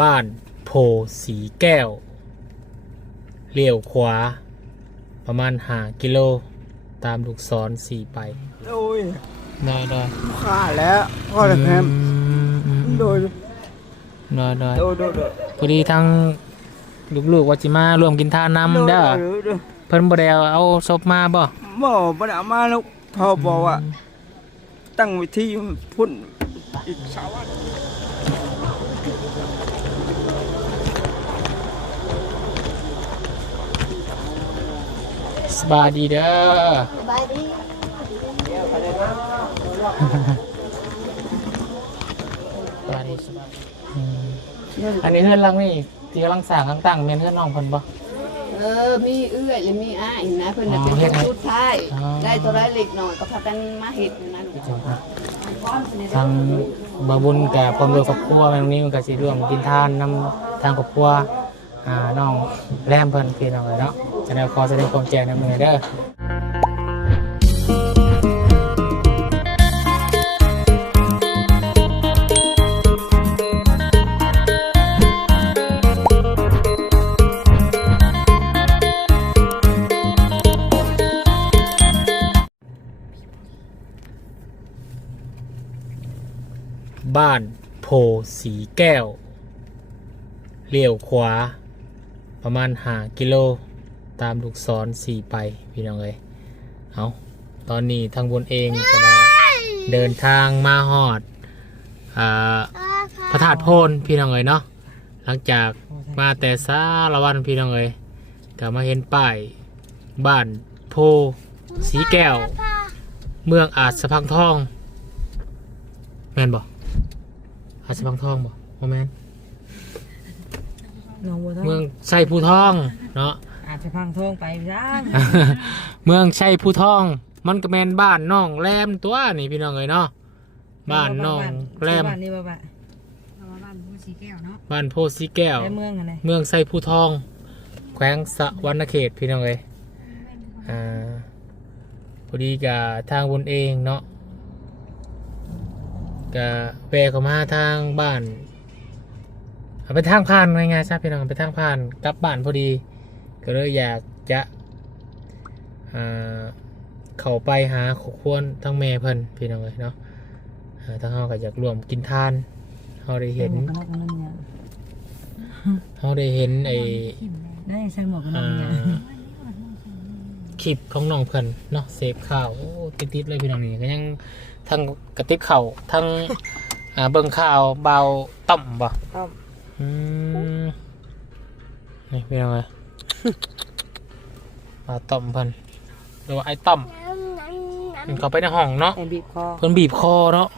บ้านโพสีแก้วเลี้ยวขวาประมาณ5 กิโลตามลูกศรสีไปโดยได้ขาดแล้วพ่อเลยแพมโดยพอดีทั้งลูกๆว่าจิมารวมกินทานน้ำเด้อเพิ่นบ่ได้เอาศพมาบ่ได้เอามาแล้วพ่อบอกว่าตั้งวิธีพุ่นอีก3 วันสบายดีเด้อสบายดีอันนี้เฮือนหลังนี่ที่กำลังสร้างตั้งแม่นเฮือนน้องเพิ่นบ่มีเอื้อยและมีอ้ายนะเพิ่นน่ะเป็นคนสุดท้ายได้ตัวได้เล็กน้อยก็พากันมาเฮ็ดนั่นทางบ่บุญกับความรู้ครอบครัวแม่นี้มันก็สิร่วมกินทานนำทางครอบครัวน้องแรมเพิ่นพี่น้องเนาะจะได้ขอแสดงความแจ้งในมื้อเด้อบ้านโพสีแก้วเลี้ยวขวาประมาณ5 กิโลตามลูกศรสีไปพี่น้องเลยเอาตอนนี้ทางบนเองก็ได้เดินทางมาฮอดพระธาตุโพนพี่น้องเลยเนาะหลังจากมาแต่สารวันพี่น้องเลยก็มาเห็นป้ายบ้านโพสีแก้วเมืองอาจสะพังทองแม่นบอกอาจจะบางทองบ่โมเมนเมืองชัยภูทองเนาะอาจจะพังทองไปจ้าเมืองชัยภูทองมันก็แมนบ้านน้องแรมตัวนี่พี่น้องเลยเนาะบ้านน้องแรมบ้านนี้บ้านโพสีแก้วเนาะบ้านโพสีแก้วเมืองอะไรเมืองชัยภูทองแขวงสะวรรณเขตพี่น้องเลยพอดีกับทางบนเองเนาะก็แวะเข้ามาทางบ้านไปทางผ่านง่ายๆใช่พี่น้องไปทางผ่านกลับบ้านพอดีก็เลยอยากจะเข้าไปหาควรทั้งแม่เพิ่นพี่น้องเลยเนาะทั้งเฮาก็อยากร่วมกินทานเฮาได้เห็นไอ้ได้ใส่หมวกกันน็อกคลิปของน้องเพิ่นเนาะเสพข่าวติดๆเลยพี่น้องนี่ก็ยังทั้งกระติบเข่าทั้งเบิ่งข่าวเบาต่ำบ่นี่เป็นยังไงเบาต่ำเพิ่นหรือว่าไอ้ต่ำเขาไปในห้องเนาะเพิ่นบีบคอเนาะ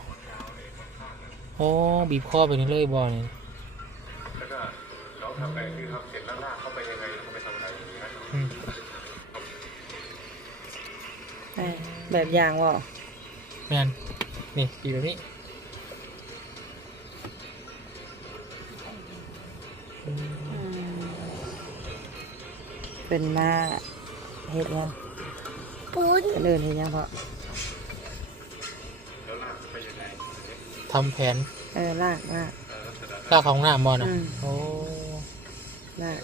โอ้บีบคอไปนี่เลยบ่นี่แล้วก็น้องทำไปคือทำเสร็จแล้วลากเข้าไปยังไงเขาไปทำอะไรอย่างนี้นะแบบอย่างว่ะแม่นนี่ปีแบบนี้เป็นมาเห็ดยังปูนเดินเห็ดยังพอทำแผนลากของหน้าบอลนะโอ้ลาก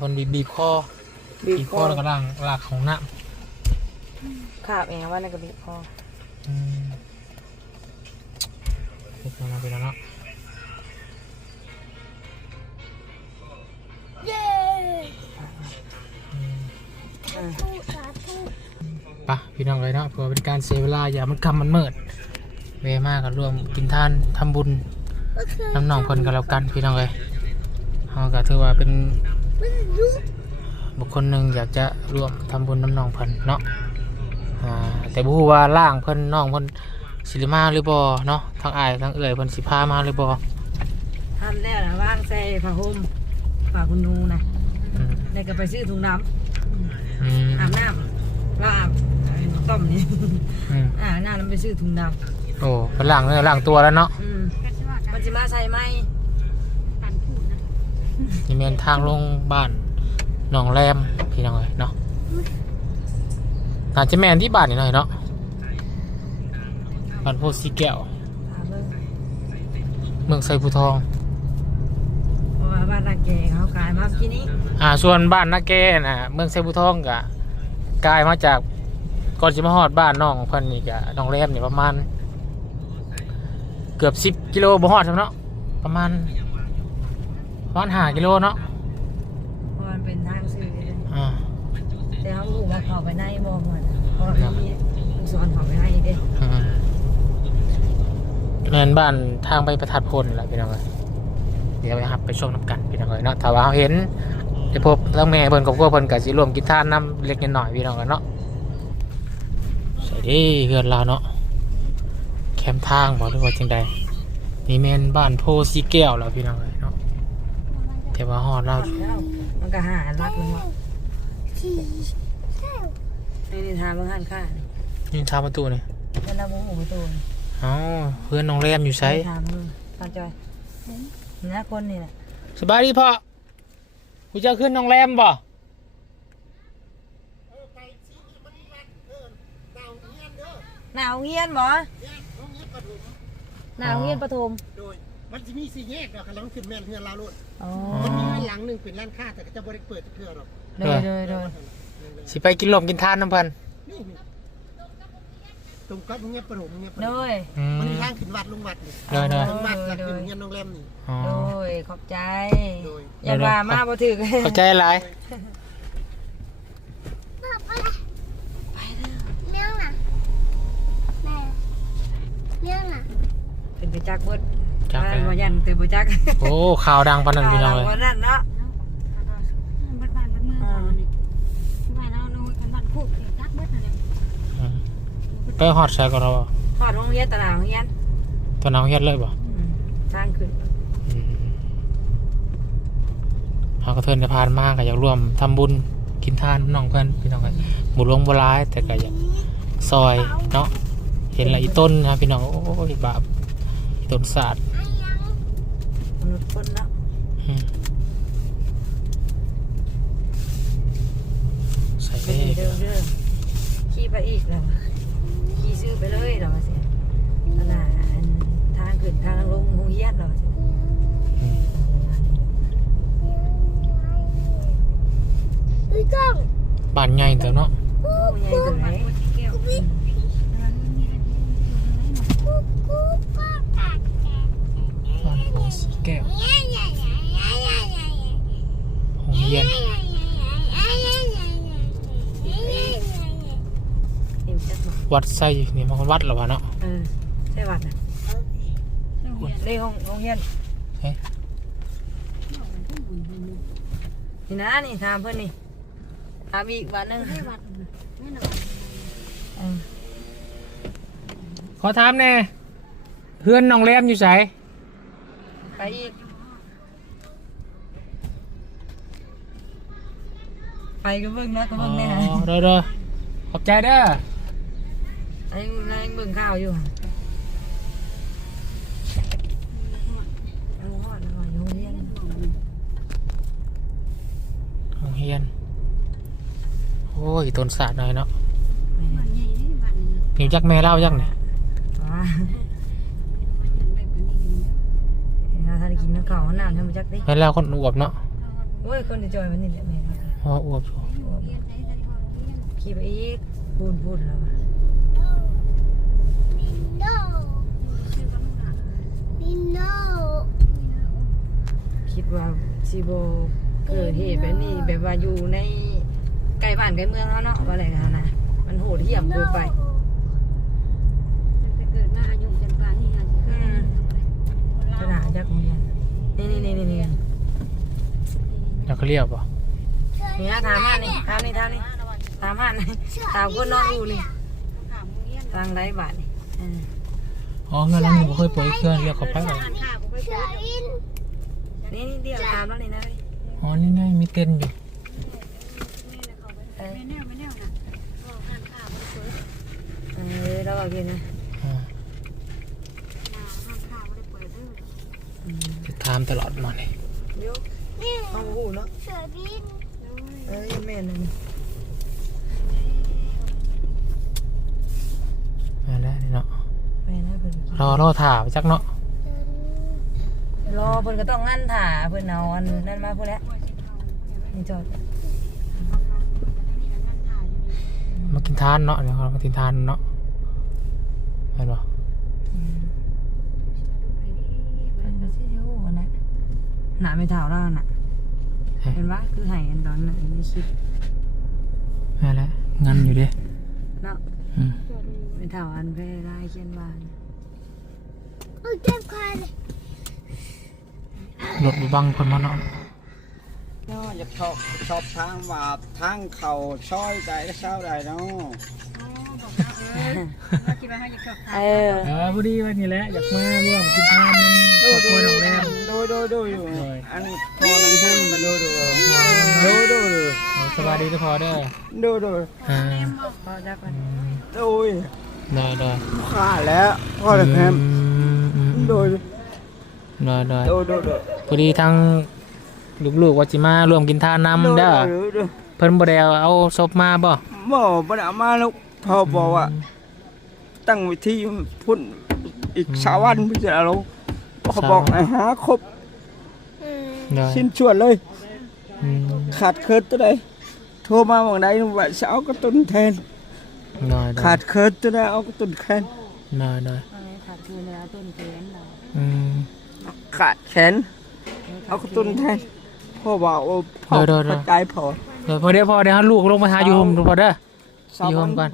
คนบีบคอแล้วก็ลากของหน้าขาบเองว่าในกระบี่พ่อไปแล้วเนาะปะพี่น้องเลยเนาะเพื่อเป็นการเสียเวลาอย่ามันคำมันมืดเวมากกันรวมกินทานทำบุญน้ำหนองคนกันแล้วกันพี่น้องเลยเขาก็ถือว่าเป็นบุคคลหนึ่งอยากจะร่วมทำบุญน้ำหนองเพิ่นเนาะแต่บ่ฮู้ว่าล่างเพิ่นน้องเพิ่นสิมาหรือบ่เนาะทางอ้ายทางเอื้อยเพิ่นสิพามาหรือบ่ทำแล้วนะว่างใส่ผ้าห่มผ้าคุณนูนะได้ก็ไปซื้อถุงน้ำอาบน้ำแล้วอาบต้มนี่น้ำไปซื้อถุงน้ำโอ้เป็นล่างตัวแล้วเนาะมันจะมาใส่ไหมนี่แม่นทางลงบ้านหนองแรมพี่น้องเนาะน่าจะแม่นที่บ้านนี่หน่อยเนาะ บ้านโพสีแก้ว ถามเบิ่ง เมืองไซภูทอง เพราะว่าบ้านนาแกเขาขายมาเมื่อกี้นี้ ส่วนบ้านนาแกน่ะเมืองไซภูทองก็กลายมาจากก่อนจะมาฮอดบ้านน้องเพิ่นนี่ก็น้องแรมนี่ประมาณเกือบ10กิโลบ่ฮอดครับเนาะประมาณ5กิโลเนาะ เพราะมันเป็นทางสื่อเลย อ่า แต่เขารู้ว่าเขาไปในบ่หมดเพราะมีลูกศรเขาไปในเด้ เงินบ้านทางไปประทัดพลแหละพี่น้องเอ้ยเดี๋ยวไปหับไปชมน้ำกันพี่น้องเอ้ยเนาะถ้าว่าเราเห็นจะพบทั้งแม่เพิ่นกับพวกเพิ่นก็สิร่วมกินทานน้ำเล็กน้อยพี่น้องกันเนาะใส่ดีเฮือนเราเนาะแคมทางบอกด้วยว่าจังใดนี่แม่นบ้านโพสีแก้วแล้วพี่น้องเอ้ยเนาะแต่ว่าฮอดเรา มันก็หารักมันว่านี่ทางบางหันค่า นี่ทางประตูนี่ แล้วเราโมโหประตู เอ้าเพื่อนน้องแรมอยู่ไส ทางมือตาจอยนะคนนี่แหละ สบายดีพ่อกูจะขึ้นน้องแรมบ่ หนาวเงียนบ่หนาวเงียนปฐม โดยมันจะมีสี่แยกดอกคันแล้วมันขึ้นแม่นเพื่อนลาวโลด อ๋อ มันมีหลังหนึ่งเป็นร้านค้าแต่ก็จะบริเปิดเพื่อหรอก โดย สิไปกินลมกินทานน้ำเพิ่น นี่ตรงกับเงียบประหลเงียบประห โด ล ย มันมีทางขึ้นวัดลงวัดนี่ เลย ลงวัดแล้วขึ้นเงียบโรงแรมนี่ อ๋อ โดยขอบใจ โดย อย่าว่ามาบ่ถึก เข้าใจหลาย เป็นไปจักเบิด จัก ว่า เลย บ่ยันแต่บ่จัก โอ้ข่าวดังปานนั้นพี่น้องเลย วันนั้นเนาะ บ้านเมืองเราเนี่ยบ้านเราโน้นกันบ้านพูดรักเบิดนั่นแหละ ไปฮอดใส่กับเรา ทอดโรงเรียนตลาดโรงเรียน ตอนน้องเฮ็ดเลยบ่ ทางขึ้น เขาก็เทินจะพานมากก็อยากร่วมทำบุญกินทานน้องเพื่อนพี่น้องกันบุญหลวงบุร้ายแต่ก็อยากซอยเนาะเห็นละอีต้นนะพี่น้องโอ้ยบาปอีต้นศาสตร์ มนุษย์คนเนาะ ใส่ ไป เล เดิมขี่ไปอีกแล้วขี่ซื้อไปเลยเราสิขนาดทางขึ้นทางลงโรงเรียนเราสิ บ้านใหญ่แต่เนาะ โอ้ยใหญ่ถึงไหน บ้านโพสีแก้วโรงเรียน เอ็มจัก วัดไส้นี่มันวัดหรอวะเนาะ ใช่วัดนะเลขโรงเรียน เฮ้ย นี่นะนี่ถามเพื่อนนี่ถามอีกวันนึง ขอถามแน่เพื่อนน้องแรมอยู่ไส ไปอีกไปก็เบิ่งนะก็ อ๋อ เบิ่งแน่ เด้อขอบใจเด้อ ไอ้เบิ่งข้าวอยู่เอาฮอดหน่อยโรงเรียน โรงเรียนโอ้ยต้นศาสตร์หน่อยเนาะนี่จักแม่เล่าจักเนี่ย ท่านกินข้าวน้ำทำมาจักดิ แม่เล่าคนอวบเนาะ โอ้ยคนที่จอยมันนี่แหละแม่ อ๋ออวบอยู่ ขี่ไปอีกพูดแล้ว คิดว่าซีโบเกิดเหตุแบบนี้แบบว่าอยู่ในใกล้บ้านใกล้เมืองเขาเนาะว่าอะไรกันนะมันโหดเหี้ยมเกินไป จะเกิดมาอายุจันปลานี่อาจจะเคย ขนาดยักษ์โรงเรียนนี่ แล้วก็เรียกป่ะ นี่นะถามห้านี่ถามห้านี่ถามคนนอนอยู่นี่ทางไรบาทนี่ อ๋อเงินเราหนูเคยปล่อยเครื่องเรียกเขาไปหรอ นี่เดียวตามแล้วนี่นะ อ๋อนี่ไงมีเต้นอยู่ ไม่แน่นะห้างข้าวมันเปิด เราบอกกินนะ อ๋อ ห้างข้าวมันเปิดด้วย จะถามตลอดมาเนี่ย เดี๋ยวเอาหูเนาะแม่นั่น มาได้เนาะ แม่น รอถ่าไปจักเนาะ รอเพิ่นก็ต้องงั้นถ่าเพิ่นเอาอันนั้นมาพุ่นแหละนี่จอด มากินทานเนาะเดี๋ยวเรามากินทานเนาะเห็นปะ เพิ่นก็สิเที่ยวนั่นแหละหน้าไม่เท่าแล้วน่ะเห็นปะคือให้อันตอนนั้นในคลิป แม่แล้วงันอยู่ดิ เนาะ อืม ไม่เท่าอันไปได้เขียนบ้าน เจ็บคอเลย รถบบังคนมาเนาะ เนาะอยากชอบทางว่าทางเขาซอยใดเช้าใดเนาะ เออ พอดีวันนี้แหละอยากมาร่วมกินทานน้ำครอบครัวโรงแรม โดยอันนี้พอนังหุ่นมาโดย สบายดีทุกคนเด้อ อ่า พอจักก่อน โดย ได้ ขาดแล้วพ่อเลยแฮมโดย ได้ โดย พอดีทั้งลูกๆว่าจิมาร่วมกินทานน้ำเด้อเพิ่นบ่ได้เอาศพมาบ่ บ่ได้มาลูกพ่อบอกว่าตั้งวิธีพุ่นอีก3 วันเพิ่นจะเอาเขาบอกให้หาครบ ได้ สิ้นชวนเลย อืม ขาดเคิร์ดตัวใดโทรมาบอกได้ว่าจะเอากระตุ้นแทน ได้ ขาดเคิร์ดตัวใดเอากระตุ้นแทน ได้ ขาดทุนแล้วต้นแขนเรา อืม ขาดแขนเอากระตุ้นแทนพ่อบอกว่าพ่อ เด้อ เข้าใจพ่อ เดี๋ยวพอเดี๋ยวลูกลงมาหาอยู่ห่มดูพอเด้ออยู่ห่มก่อน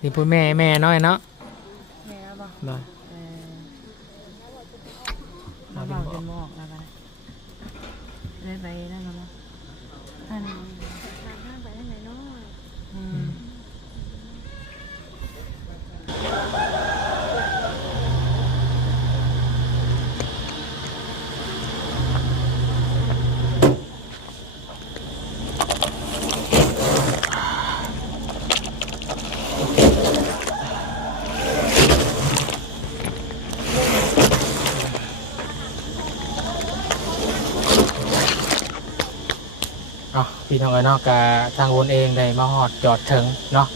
นี่พูดแม่น้อยเนาะ แม่บอก ได้ มาบอกเป็นบอกแล้วกันได้ไปนั่นแล้วมั้งอัน ทางไปทางไหนเนาะ พี่น้องเนาะกะทางวนเองได้มาฮอดจอดถึงเนาะ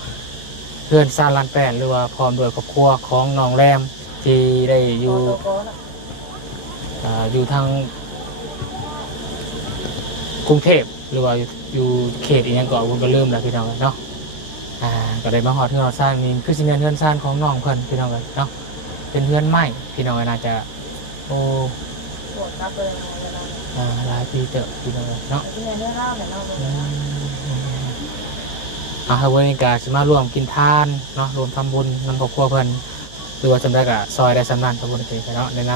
เพื่อนซาลานแปดหรือว่าพร้อมด้วยครอบครัวของน้องแรมที่ได้อยู่ทางกรุงเทพหรือว่าอยู่เขตอีกอย่างก่อนผมก็ลืมแล้วพี่น้องเนาะก็ได้มาฮอดที่เราสร้างนี่คือสิเมนเฮือนซ่านของน้องเพิ่นพี่น้องเนาะเป็นเฮือนใหม่พี่น้องน่าจะโอ้หลายปีเตอะพี่น้องเนาะให้วันนี้ก็จะมาร่วมกินทานเนาะรวมทำบุญนำครอบครัวเพิ่นหรือว่าจำได้ก็ซอยได้สำนันทำบุญเพิ่นเนาะแนะน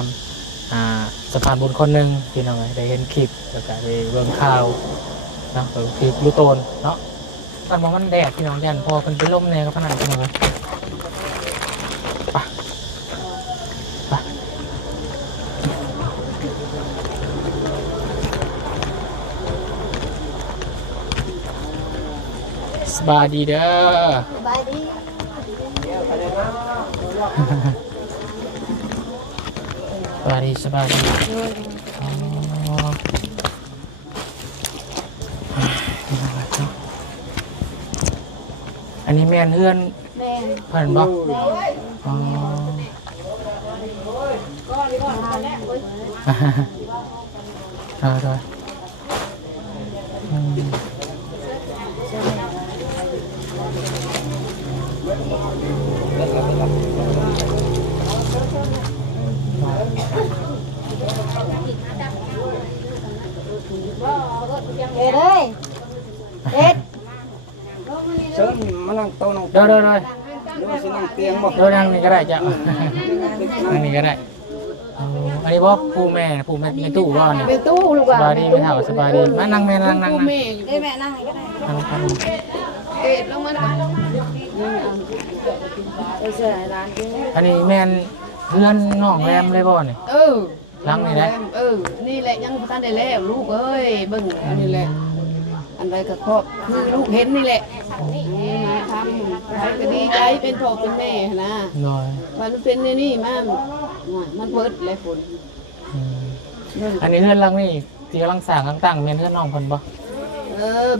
ำสะพานบุญคนหนึ่งพี่น้องได้เห็นคลิปแล้วก็ได้เบิ่งข่าวเนาะคลิปลูกโตนเนาะตอนมันแดดพี่น้องยันพอเป็นลมแน่ก็ขนาดนี้เลยไปสบายดีเด้อ สบายดี สบายดีอันนี้แม่นเฮือน แม่ เพิ่นบ่อ๋อได้เฮ็ดเลยเฮ็ด เชิญมานั่งโต๊ะนั่ง เด้อ ดูสินั่งเตียงบ่ นั่งนี่ก็ได้จ้ะนั่งนี่ก็ได้อันนี้ว่าผู้แม่ในตู้ว่านี่ ไปตู้ลูก ส อ่ะ บายดีไหมเท่าสบายดีมานั่งแม่นั่ง ตู้แม่อยู่ ได้แม่นั่งก็ได้ นั่ง เอ็ดลงมา เสื้อร้านที่ อันนี้แม่นเพื่อนน้องแรมเลยบ่นี่ ล้างนี่นะ นี่แหละยังบ่ทันได้แล้วลูกเอ้ยเบิ่งอันนี้แหละอันใดก็ครอบคือลูกเห็นนี่แหละมาทำใครก็ดีใจเป็นพ่อเป็นแม่นะ หน่อย มันเป็นนี่มันเพิดเลยฝน อันนี้เพื่อนหลังนี่ที่กำลังสร้างตั้งแม่นเพื่อนน้องเพิ่นบ่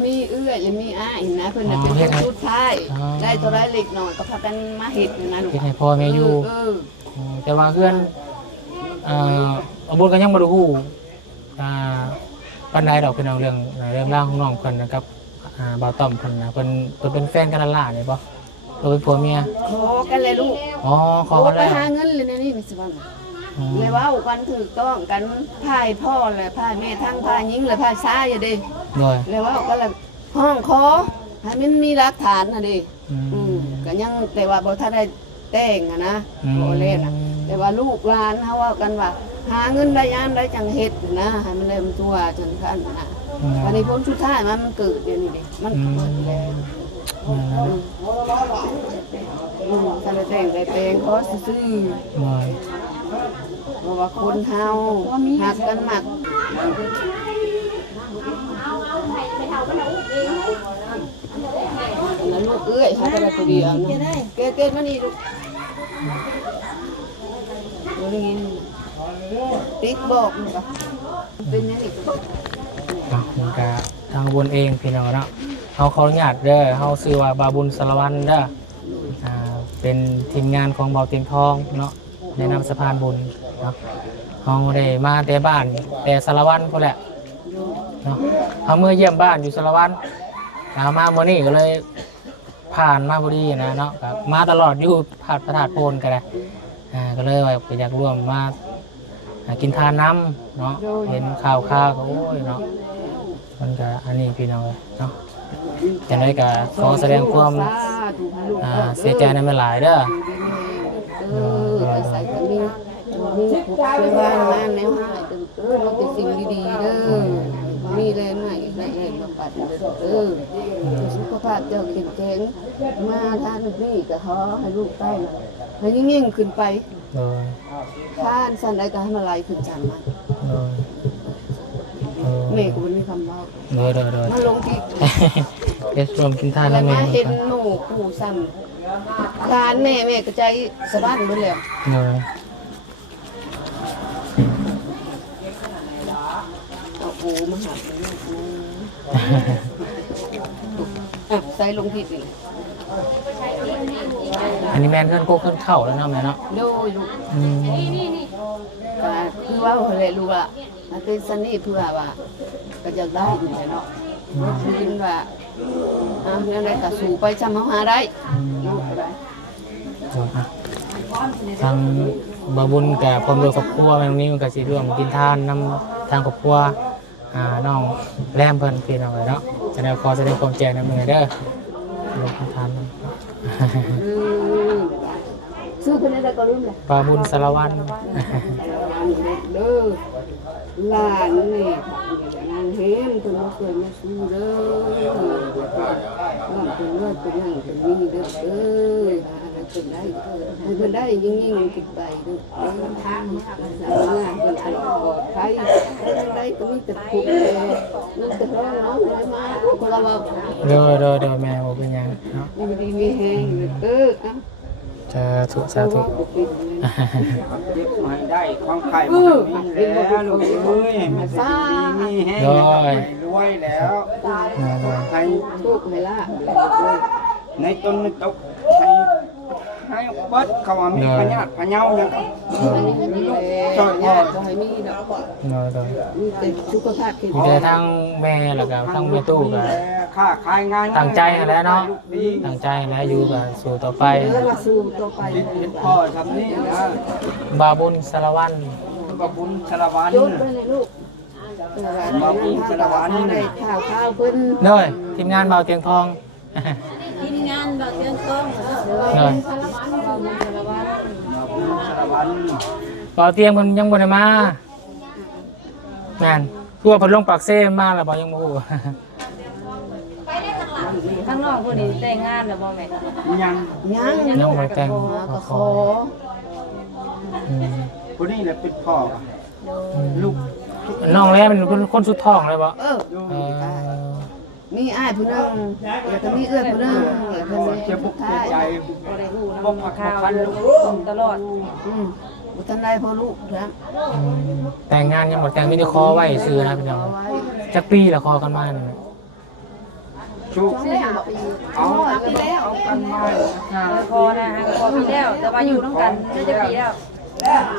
มีเอื้อยและมีอ้ายนะเพิ่นน่ะเป็นคนสุดท้ายได้ตัวได้เล็กหน่อยก็พากันมาเฮ็ดนะลูก เฮ็ดให้พ่อแม่อยู่ แต่ว่าเพื่อนเอาบุญกันยังบ่ได้ฮู้ปานใดดอกพี่น้องเรื่องราวของน้องเพิ่นนะครับบ่าวต้อมเพิ่นนะเพิ่นเป็นแฟนกันล่ะนี่บ่เราเป็นผัวเมีย ขอกันเลยลูก อ๋อขอกัน ไป แล้ว หาเงินเลยนะนี่ไม่ใช่ว่าเลยว่ากันถูกต้องกันพายพ่อเลยพายแม่ทั้งพายยิงเลยพายซ้ายอย่าดิ เลย เลยว่ากันเลยห้องขอให้มันมีหลักฐานนะดิก็ยังแต่ว่าบ่ทันได้แต่งนะบ่เล่นนะแต่ว่าลูกหลานเฮาว่ากันว่าหาเงินได้ยามได้จังเฮ็ดนะให้มันได้มันตัวจนคันนะวันนี้ผลสุดท้ายมันเกิดเดี๋ยวนี้ดิมันเกิดแล้วท่านได้แต่งได้แปลงขอซื้อ เลย เพราะว่าคนเฮาหักกันมากแล้วลูกเอ้ยหาแต่ละตัวเดียวนะเกดมานี่ลูกดูนี่ติ๊กบอกมันก็เป็นยังไงก็ มันก็ทางบุญเองพี่น้องเนาะเขาขออนุญาตเด้อเขาชื่อว่าบาบุญสารวัตรเด้อเป็นทีมงานของเบาเตียงทองเนาะในนามสะพานบุญเนาะเขาได้มาแต่บ้านแต่สารวัตรพอแหละเนาะเขาเมื่อเยี่ยมบ้านอยู่สารวัตรมาเมื่อนี้ก็เลยผ่านมาพอดีนะเนาะแบบมาตลอดอยู่ผ่านประถาดโพนกันเลยก็เลยว่าอยากร่วมมากินทานน้ำเนาะเห็นข่าวก็โอ้ยเนาะมันก็อันนี้พี่น้องเนาะจังไดก็ขอแสดงความเสียใจในมันหลายเด้อ ไปใส่กันนี่มีผู้ช่วยบ้านมาแนวหายมันเป็นสิ่งดีๆเด้อมีแรงไหนแรงบำบัดเด้อสุขภาพเจ้าแข็งแรงมาทานนี่ก็ขอให้ลูกเต้าให้ยิ่งขึ้นไปทานสันใดก็ให้มาไล่ขึ้นจันมันแม่ก็บ่มีคำเว้ามาลงที่ เอสรวมกินทาน แล้ แล้ว ว มา แม่ เห็นหนูผู้ซ้ำทานแม่ก็ใจสบายหมดแล้วเอาโอ้มาหาใส่ลงที่นี่ อันนี้แม่นเพิ่นโกขึ้นเข้าแล้วเนาะแม่เนาะ ดูลูกคือว่าอะไรลูกอ่ะมันเป็นสนิทเพื่อว่าก็จะได้อยู่เนาะคือว่าเนี่ยอะไรก็สู่ไปจำเขาหาได้ลูกอะไร ทางบาบุญกับพร้อมด้วยครอบครัวแม่นี้มันก็สิร่วมกินทานนำทางครอบครัวน้องแรมเพิ่นพี่น้องเนาะจะได้ขอแสดงความแจกในมื้อเด้อร่วมกินทานซื้อคนนี้ได้ก็รู้เลย บาบุญสารวัตร เด้อหลานนี่นางเห็นตัวมาเคยมาซื้อเด้อว่าเป็นว่าเป็นนั่งเป็นนี่เด้ออะไรเป็นได้ให้เป็นได้ยิ่งติดไปเด้อทางงานเป็นอะไรปลอดภัยได้ก็มีแต่ผูกนี่แต่ร้องน้องอะไรมาก็เราว่า เด้อแม่บ่เป็นหยังเนาะ ดีมีแฮงสาธุ เจ็บไม่ได้ของใครมามีแล้วลูกเอ้ยมันมีแห้งรวยแล้วให้ ทุกเวลา ในต้นตกให้เบิดเขาว่ามีพญาพะเยาเนี่ยช่วยพ่อ ก็ให้มีดอก เด้อ มีแต่สุขภาพแข็ง มีแต่ทั้งแม่แล้วก็ทั้งแม่ตู้ก็ ค่าขายงาน ตั้งใจแล้วเนาะตั้งใจแล้วอยู่ก็สู้ต่อไป แล้วมาสู่ต่อไป เป็นพ่อทำนี่นะ บาบุญสารวัตร ก็บุญชลวัน ยศไปเลยลูกมาบุญสารวัตรได้ข้าวเพิ่น เด้อทีมงานเบาเตียงทอง ทีมงานแบบเรื่องต้น เด้อ ชลวัน เบาเตียงมันยังบ่ได้มาแม่นกลัวเพิ่นลงปากเซ่มาแล้วบ่ยังบ่ฮู้ ข้างนอกคนนี้แต่งงานแล้วบ่แม่ ยัง ยังก็ขอ คนนี้แหละเป็นพ่อลูก น้องแล้เป็นคนสุดท้องเลยบ่ มีอ้ายผู้นึงแล้วก็มีเอื้อผู้นึงแล้วก็มี เจ็บปุกเจ็บใจ บ่ได้ฮู้ บ่ นำ พัก ข่าว พัน ลู ลู ก ก ตลอด บุตรได้พ่อลูกครับ แต่งงานยังบ่แต่งมีแต่คอไว้ซื้อนะพี่น้องจักปีละคอกันมานี่ ชุกเอา ปีแล้ว เอากันมา พอนะฮะพอปีแล้วแต่ว่าอยู่นำกันได้จะปีแล้ว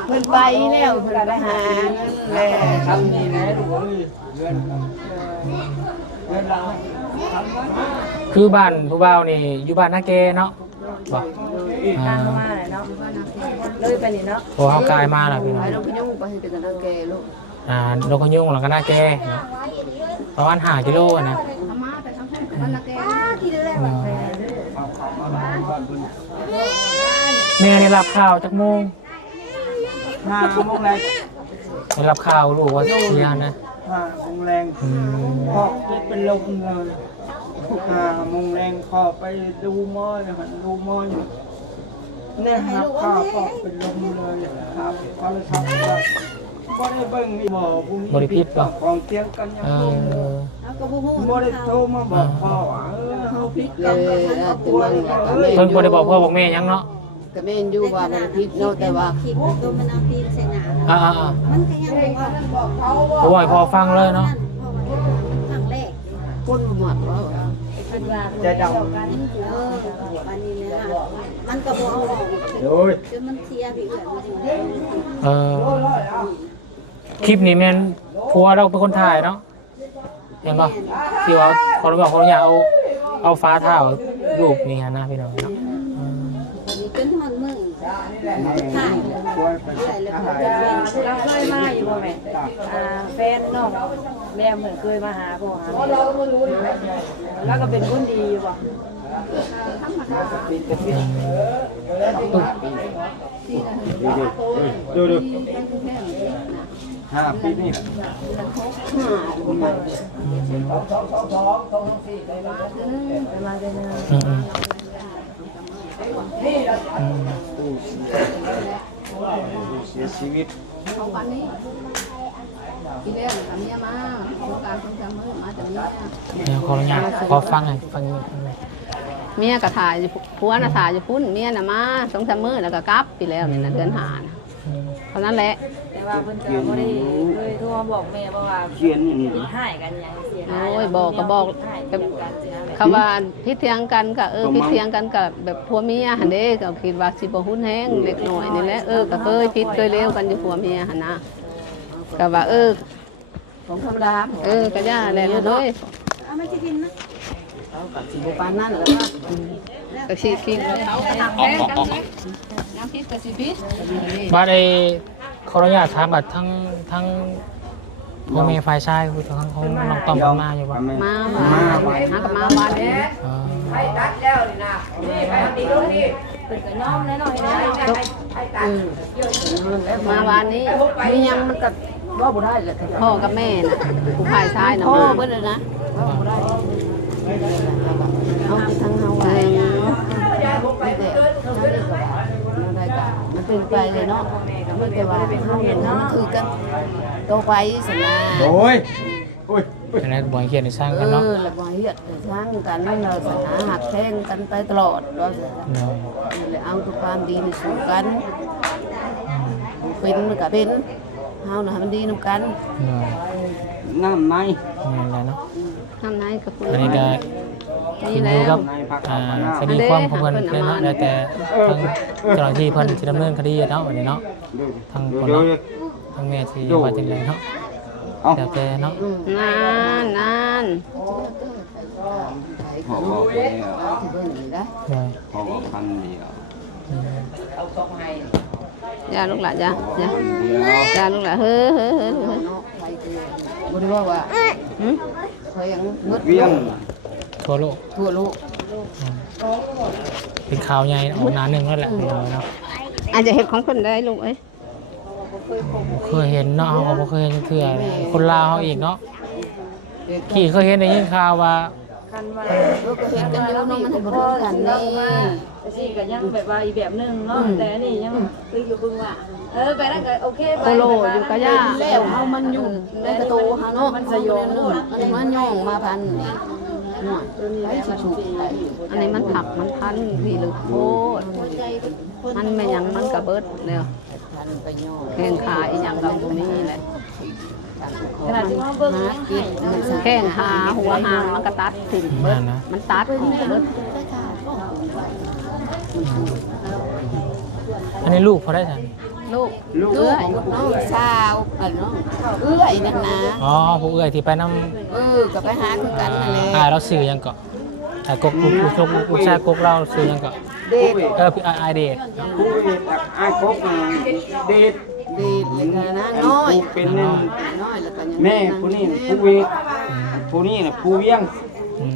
เพิ่นไปแล้วเพิ่นไปหาแล้ ทำนี่แหละลูกเอ้ยเงินเราทำมา คือบ้านผู้บ่าวนี่อยู่บ้านนาแกเนาะบ่ ทางเข้ามาเลยเนาะเลยไปนี่เนาะ พอเฮากายมาแล้วพี่น้อง ไปลงยุ่งไปถึงกันแกลูก นกกระยุ่งหลังก็นาแกเนาะประมาณ5กิโลอะนะ ทำมาแต่ทำมันแก แม่ได้รับข่าวจากโมง 5 โมงแรง ได้รับข่าวลูกว่าเสียนะ 5 โมงแรงพ่อเป็นลมเลย5 โมงแรงพ่อไปดูหมอเลยหันดูหมออยู่เนี่ยครับพ่อเป็นลมเลยครับก็เลยทำว่าบ่ได้เบิ่งหมอพวกนี้ บ่ได้พิษป่ะ ของเตียงกันยัง เอ ลง อ บ่ได้โทรมาบอกพ่อว่าเฮาพิษกันกับป่วย เพิ่นบ่ได้บอกพ่อบอกแม่หยังเนาะ ก็แม่นอยู่ว่ามันผิดเนาะแต่ว่า ขีดตัวมันเอาปีนใส่หนา อ่า มันก็ยังบอกว่า ๆบ่ให้พ่อฟังเลยเนาะ ครั้งแรก คนหมดว่า เป็นว่า ใจดำ วันนี้เนี่ยมันก็บอกเอาออก โดย จนมันเทียพี่เอื้อนมันอยู่ เออคลิปนี้แม่นผัวเราเป็นคนถ่ายเนาะเห็นป่ะที่ว่าขออนุญาตเอาฟ้าเท้ารูปนี่ฮะนะพี่น้องเนาะ วันนี้จนหอนมือถ่าย ป่วยไป ใส่แล้ว หาย เราเคยมาอยู่บ่แม่แฟนน้องแม่เหมือนเคยมาหาบ่หาแล้วก็เป็นคนดีอยู่บ่ ปีจะปีดู5 ปีนี่ มาเป็น อืมๆ เสียชีวิต เขาปันนี้ทีแรกกับเมียมาโครงการของจำมือมาแต่เมีย เดี๋ยวขออนุญาตขอฟังหน่อยฟังหน่อย เมียก็ถ่ายผัวน่ะถ่ายอยู่พุ่นเมียน่ะมา2-3 มื้อแล้วก็กลับไปแล้วนี่นะเดือนหานะเท่านั้นแหละ แต่ว่าเพิ่นก็บ่ได้เคยโทรมาบอกแม่ว่า เขียนอย่างนี้ หายกันอย่างเสีย โอ้ยบอกก็บอกคำว่าพิษเทียงกันก็พิษเทียงกันก็แบบผัวเมียหันเด้ก็คิดว่าสิบ่หุ้นแห้งเล็กน้อยนี่แหละก็เคยพิษเคยเลวกันอยู่ผัวเมียหันนะก็ว่าของธรรมดาก็ย่าแหละเลย เอาไม่ใช่ดินนะ สิบ่ปานนั้นแล้วก็สิคิดเขาก็ทำแพ้กันเลยน้ำพิษก็สิพิษ บ้านไอ้ขออนุญาตถามแบบทั้งพ่อแม่ฝ่ายชายคือทั้งของน้องต้อมเพิ่นมาอยู่บ่ มากับมาวันนี้ อ๋อ เป็นก็น้อมแน่นอนนะ มาวันนี้มียังมันก็ว่าบ่ได้เลยพ่อกับแม่น่ะผู้ฝ่ายชายน่ะพ่อเบิดเลยนะว่าบ่ได้เอาทั้งเฮาไว้ไม่ได้มันเป็นไปเลยเนาะมันแต่ว่าเฮาเห็นมันคือกันโตไปสินะ โอ้ยโอ้ย เป็นอะไรบ่ให้เขียนให้สร้างกันเนาะ แล้วบ่เฮ็ดสร้างกันนั่นเราสนาหักแท่งกันไปตลอดว่าสิ เนาะ เลยเอาทุกความดีในสู่กันเป็นมันก็เป็นเฮาน่ะให้มันดีนำกัน เนาะ น้ำใน นั่นแหละเนาะ ทำไหนก็พูด อันนี้ก็ขึ้นอยู่กับคดีความของเพิ่นเลยเนาะแล้วแต่ทางเจ้าหน้าที่เพิ่นสิดำเนินคดีเนาะอันนี้เนาะทางคนเนาะทางแม่สิว่าจังไดเนาะ เอา แล้วแต่เนาะ นาน พอบอกแล้ว เบิ่งนี่นะ เนาะ พอบอกพันเดียว อืม อย่าลูกหลานอย่า พันเดียว อย่าลูกหลานเฮ้อบ่ได้ว่าเขายังงด เวียง ทั่วโลก ทั่วโลก อืมเป็นข่าวใหญ่ออกหน้าหนึงแล้วแหละพี่น้องเนาะ อาจจะเฮ็ดของคนได้ลูกเอ้ย เคยเห็นเนาะเขาก็บ่เคยเห็นเทื่อคนลาวเขาอีกเนาะกี่เคยเห็นได้ยินข่าวว่า คันว่า ลูกก็เฮ็ดกันอยู่เนาะมันบ่รู้กันนี่ แต่สิก็ยังแบบว่าอีกแบบนึงเนาะแต่อันนี้ยังคืออยู่บึงว่าไปแล้วก็โอเคไป โคโลอยู่กะย่าแล้วเฮามันอยู่ในกระโตเฮาเนาะ มันสยอง อันนี้มันย่องมาพันหน่อยไอ้สิถูกอันนี้มันผักมันพันพี่ลึกโคตรมันไม่หยังมันกระเบิดแล้วแข้งขาอีหยังก็บ่มีแหละ ขนาดที่ว่าเบิ่ง แข้งขาหัวหางมันก็ตัดถึงเบิด นั่นนะ มันตัดออกเบิด อันนี้ลูกเขาได้ทัน ล ลูก ลูก เอื้อย ของ น้องสาวน้องเอื้อยนั่นนะ อ๋อผู้เอื้อยที่ไปน้ ก็ไปหาคือกันนั่นแหละ ำเราซื้อยังเกาะกกลูกชายกกเราซื้อยังเกาะ เด็ด พี่ไอเดท ผู้เฮ็ดไอ้กบเด็ด เด็ดเลยกันนะน้อย เป็นหนึ่ง น้อยแล้วก็ยัง แม่ผู้นี้ผู้เวทผู้นี้น่ะผู้เวียง อืม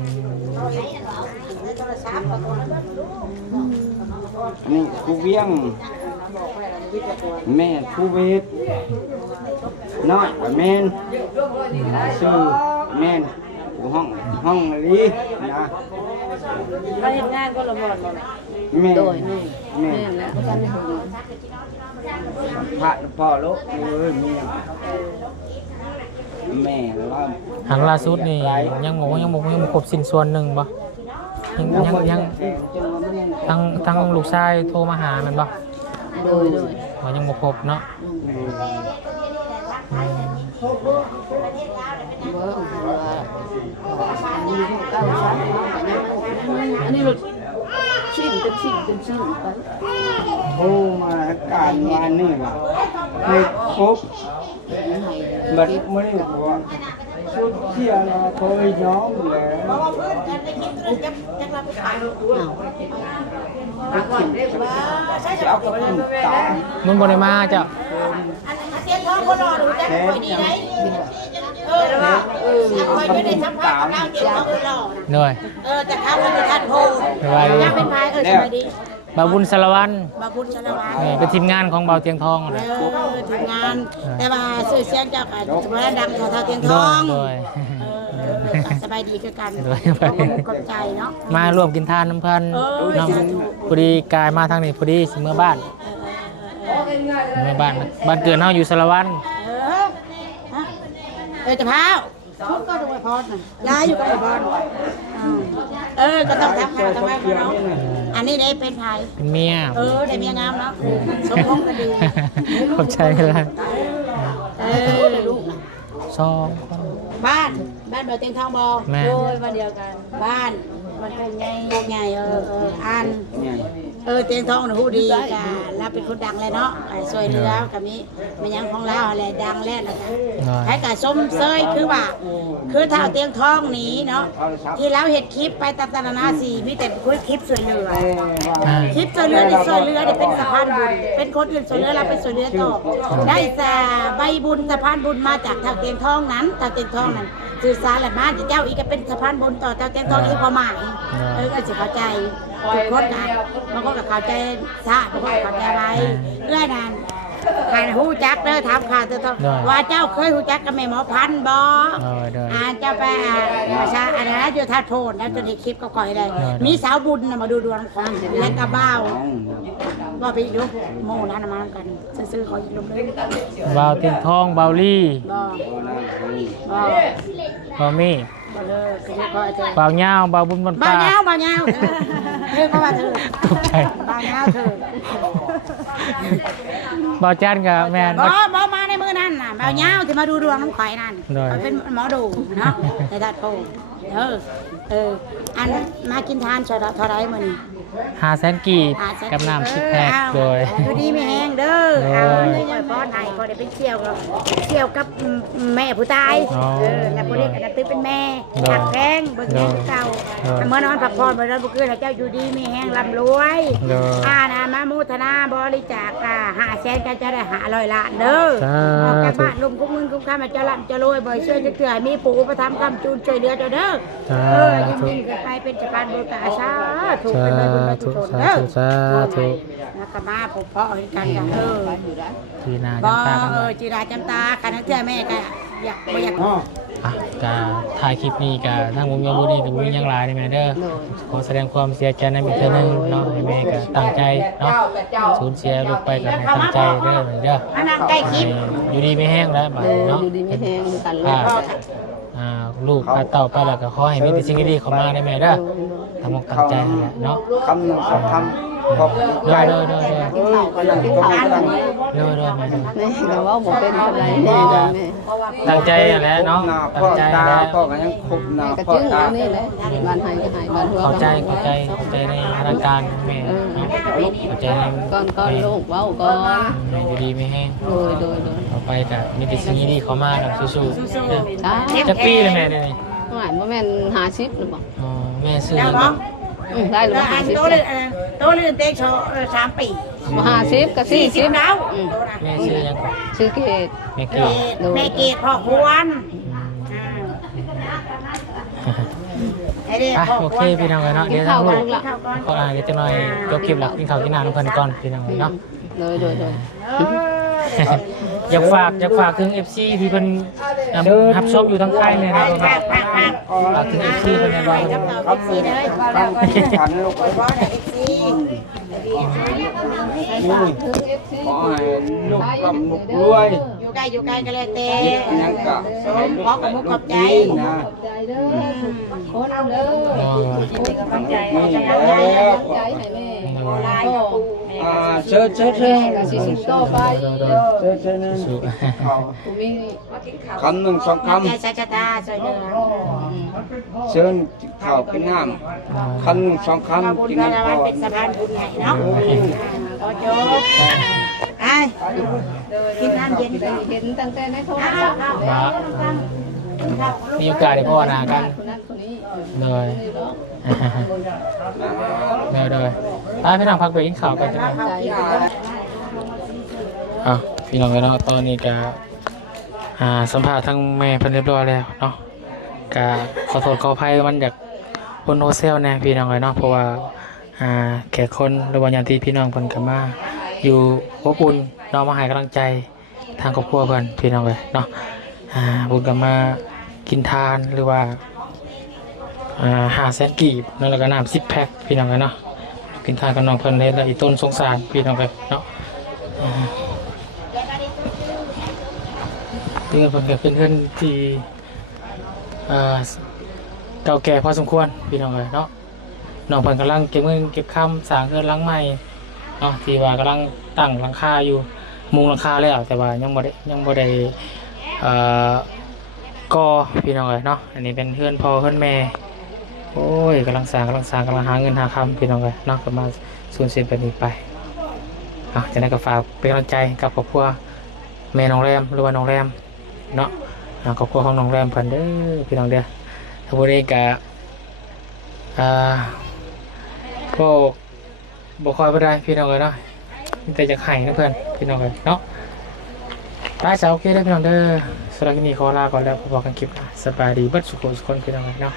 นี่ผู้เวียงแม่ผู้เวทน้อยกับแม่นชื่อแม่นห้องลีนะ เราเห็นงานก็ละหมดหมด แม่ โดยแม่ แม่ แม่แล้วกันให้ดู พระพ่อลูกเอ้ยแม่หรือว่า หางล่าสุดนี่ยังครบสิ้นส่วนหนึ่งบ่ยังทั้งลูกชายโทรมาหาแมันบ่ โดย ว่ายังบ่ครบเนาะอืม อันนี้รถชิ้นเป็นชิ้นเป็นชิ้นไป โอ้มาการงานนี่ว่ะให้ครบบัดมื้อนี้ว่าชุดเที่ยเราเคยย้อมแล้วจะเอาไปขึ้นตาม นุ่นบ่ได้มาเจ้า แค่เอาไปขึ้นตาม เหนื่อย แต่ข้าวมันไม่ทันโพ สบายดี ยังเป็นพายสบายดี บาบุญสารวัตร บาบุญชลวาน นี่เป็นทีมงานของเบาเตียงทองนะ ทำงาน แต่ว่าสื่อเสียงจากสมัยดังแถวเตียงท โด อย ง โดย สบายดีคือกัน โดย ขอบใจเนาะ มาร่วมกินทานน้ำพันน้ำพอดีกายมาทางนี้พอดีสิเมื่อบ้านเมื่อบ้านบ้านเกิดเฮาอยู่สารวัตร จะพาวชุดก็ดูไอพอดย้ายอยู่กับไอพอดก็ต้องทำงานทำไมเนาะอันนี้ได้เป็นพาย เป็นเมีย ได้เมียงามเนาะสมพงษ์กันดี ขอบใจกันละ ลูกนะ สองคน บ้านเบาเตียงทองบอ แม่ โดยวันเดียวกัน บ้านมันเป็นไงใหญ่อันเตียงทองนะผู้ดีกะแล้วเป็นคนดังเลยเนาะสวยเรือกับมีมันยังของเราอะไรดังแล้วนะคะให้กะส้มเซยคือว่าคือถ้าเตียงทองนี้เนาะที่เราเห็ดคลิปไปตามนาสีมีแต่คลิปสวยเรือคลิปสวยเรือนี่สวยเรือนี่เป็นสะพานบุญเป็นคนอื่นสวยเรือเราเป็นสวยเรือต่อได้แต่ใบบุญสะพานบุญมาจากทางเตียงทองนั้นทางเตียงทองนั้นสื่อสารแหละบ้านเจ้าอีกก็เป็นสะพานบุญต่อเจ้าเตียงทองอีกความหมายก็จะเข้าใจทุกคนนะบางคนก็เข้าใจซะบางคนก็เข้าใจไว้เรื่อยนานใครหูจักเด้อถามข่าวเด้อว่าเจ้าเคยหูจักกับแม่หมอพันธุ์บ่เจ้าไปประชาอะไรนะอยู่ท่าโทษแล้วจะได้คลิปก็ก่อยเลยมีสาวบุญมาดูดวงของและกระเบ้าว่าไปดูโม่นั้นมากันซื้อๆขอยินลงเลย เบาเตียงทองเบาลี่ บ่บ่ เบามี่ บ่เลยคือก็จะ เบาเงาเบาบุญบน บ้า ป่า เงาบ้าเงาเธอก็ว่าเธอ ตกใจ บ้าเงาเธอ เบาจันกับแมน บ่มาในมือนั่นน่ะบ้าเงาที่มาดูดวงน้ำข่อยนั่นเป็นหมอดูเนาะในดัดโพอันมากินทานเท่าไรมื้อนี้ 500,000 กีบกับน้ำ10 แพ็คโดย อยู่ดีไม่แห้งเด้อเอาเลยพ่อไหนพอได้ไปเที่ยวกับแม่ผู้ตายแล้วพอได้กันตื้อเป็นแม่หักแพงเบิ่งแม่เก่าเมื่อนอนพักผ่อนเมื่อนอนบุกคืนเจ้าอยู่ดีไม่แห้งร่ำรวยนะมามุทนาบริจาค500,000ก็จะได้500 ล้านเด้อออกจากบ้านลมกุ้งมึงกุ้งข้ามาจะร่ำจะรวยบ่อยช่วยจะเกลือมีปู่ประทับคำจูนช่วยเหลือเจ้าเด้อยิ่งขึ้นไปเป็นจักรพรรดิบุตรอาชาถูกเป็นใบบุญใบกุศลเด้อ สาธุ นักมาผมเพาะให้กันกันทีนา บ่ จำตากันหน่อย จีราจำตาคันนั้นเจ้าแม่ก็อยากบ่อยาก กาถ่ายคลิปนี้กาทางวงยาบุญนี่กับวงยังหลายนี่แม่เด้อขอแสดงความเสียใจในมิตรนึงเนาะให้แม่ก็ตั้งใจเนาะสูญเสียลูกไปก็ให้ตั้งใจเด้อเด้อ อันนั้นใกล้คลิป อยู่ดีไม่แห้งแล้วบัดเนาะ อยู่ดีไม่แห้งกันเลย ลูกพาเต่าไปแล้วก็ขอให้มีแต่สิ่งดีๆเข้ามาได้แม่เด้อท ตั้งอกตั้งใจนั่นแหละเนาะ คำหนึ่งสองคำขอบใจ เด้อ กินข้าวกันแล้วกินข้าวกันนี่ เด้อ แต่ว่าบ่เป็นอะไรแน่เลยแม่ ตั้งใจนั่นแหละเนาะ หน้า ตั้ พ่อง ใจ ตา นั่นแหละ พ่อก็ยังคบหน้า แม่ก็ พ่อ จึ้ง ตา อันนี้แหละบ้านไห้ก็ไห้บ้านหัว เข้าใจในอาการแม่เนาะเข้าใจใน ก่อนลูกเว้าก่อน อยู่ดีไม่แห้ง โดย ต่อไปก็มีแต่สิ่งดีๆเข้ามากับสู้ๆเด้อ จ้า จักปีเลยแม่เดี๋ยวนี้ หายบ่แม่น50หรือบ่ อ๋อแม่ซื้อ แล้ว ยัง บ่ บ่ ได้หรือ แล้ว บ่ อัน 50 โตเลยโตเลยเต็ก3 ปี บ่50ก็ 40 40 แล้ว แม่ซื้อยังก่อน ชื่อเกต แม่เกี่ยว แม่เกดพ่อควรไอ้เด้ อ่ะ พ่อ โอ ค เคว ร พี่น้องเนาะเดี๋ยวทางลูกขอเดี๋ยวจะหน่อยจบคลิปหลักกินข้าวกินน้ำเพิ่นก่อนพี่น้องเนาะ โดย อยากฝากถึง FC ที่เพิ่นรับชมอยู่ทางค่ายเนี่ยนะครับฝากถึง FC เพิ่นแน่ว่า ครับตั้งขันลูก พ่อได้FC นี่ขอให้ลูกกำลูกรวย อยู่ใกล้ก็แล้วแต่ ยังกะ สมขอกับมุกกับใจ นะ ใจเด้อคนเด้อ นี่แล้ว ใจให้แม่ เชิญ ก็สิสิต่อไป เชิญนั่น กูมี คำหนึ่งสองค ใจชะตาช่วยเด้อ ำเชิญข้าวกินน้ำคำหนึ่งสองคำ บุญ กิน ก็ น้ำ ได้ ก่อ เป็น นสะพานบุญใหญ่เนาะก็จบไอ้กินน้ำเย็น ได้เห็นตั้งแต่ในโทรศัพท์ ว่ามีโอกาสได้พ่อหน้ากัน คนนั้นคนนี้ เลย นี่เนาะ เลยพี่น้องพักไปกินข้าวกันจ้ะ ใจ พี่น้องเนาะตอนนี้ก็สัมภาษณ์ทั้งแม่เพิ่นเรียบร้อยแล้วเนาะก็ขอโทษขออภัยมันจากบนโฮเซลแน่พี่น้องเนาะเพราะว่าแขกคนหรือว่าญาติพี่น้องเพิ่นก็มาอยู่อบอุ่นเนาะมาให้กำลังใจทางครอบครัวเพิ่นพี่น้องเลยเนาะเพิ่นก็มากินทานหรือว่า500,000 กีบแล้วก็น้ำ10 แพ็คพี่น้องเลยเนาะกินทานกับน้องเพิ่นเลยแล้วอีต้นสงสารพี่น้องเลยเนาะเพื่อนเพิ่นก็เป็นเพื่อนที่เก่าแก่พอสมควรพี่น้องเลยเนาะน้องเพิ่นกำลังเก็บเงินเก็บคำสร้างเรือนหลังใหม่เนาะที่ว่ากำลังตั้งหลังคาอยู่มุงหลังคาแล้วแต่ว่ายังบ่ได้ก่อพี่น้องเลยเนาะอันนี้เป็นเพื่อนพ่อเพื่อนแม่โอ้ยกำลังสร้างกำลังหาเงินหาคำพี่น้องเลยเนาะก็มาสูญเสียแบบนี้ไปจะได้ก็ฝากเป็นกำลังใจกับครอบครัวแม่น้องแรมหรือว่าน้องแรมเนาะครอบครัวของน้องแรมเพิ่นเด้อพี่น้องเด้อถ้าบ่ได้ก็ก็บ่ค่อยบ่ได้พี่น้องเลยเนาะมีแต่จะให้นะเพื่อนพี่น้องเลยเนาะได้จ้าโอเคเด้อพี่น้องเด้อสำหรับคลิปนี้ขอลาก่อนแล้วพบกันคลิปหน้าสบายดีเบิดสุขสุขคนพี่น้องเลยเนาะ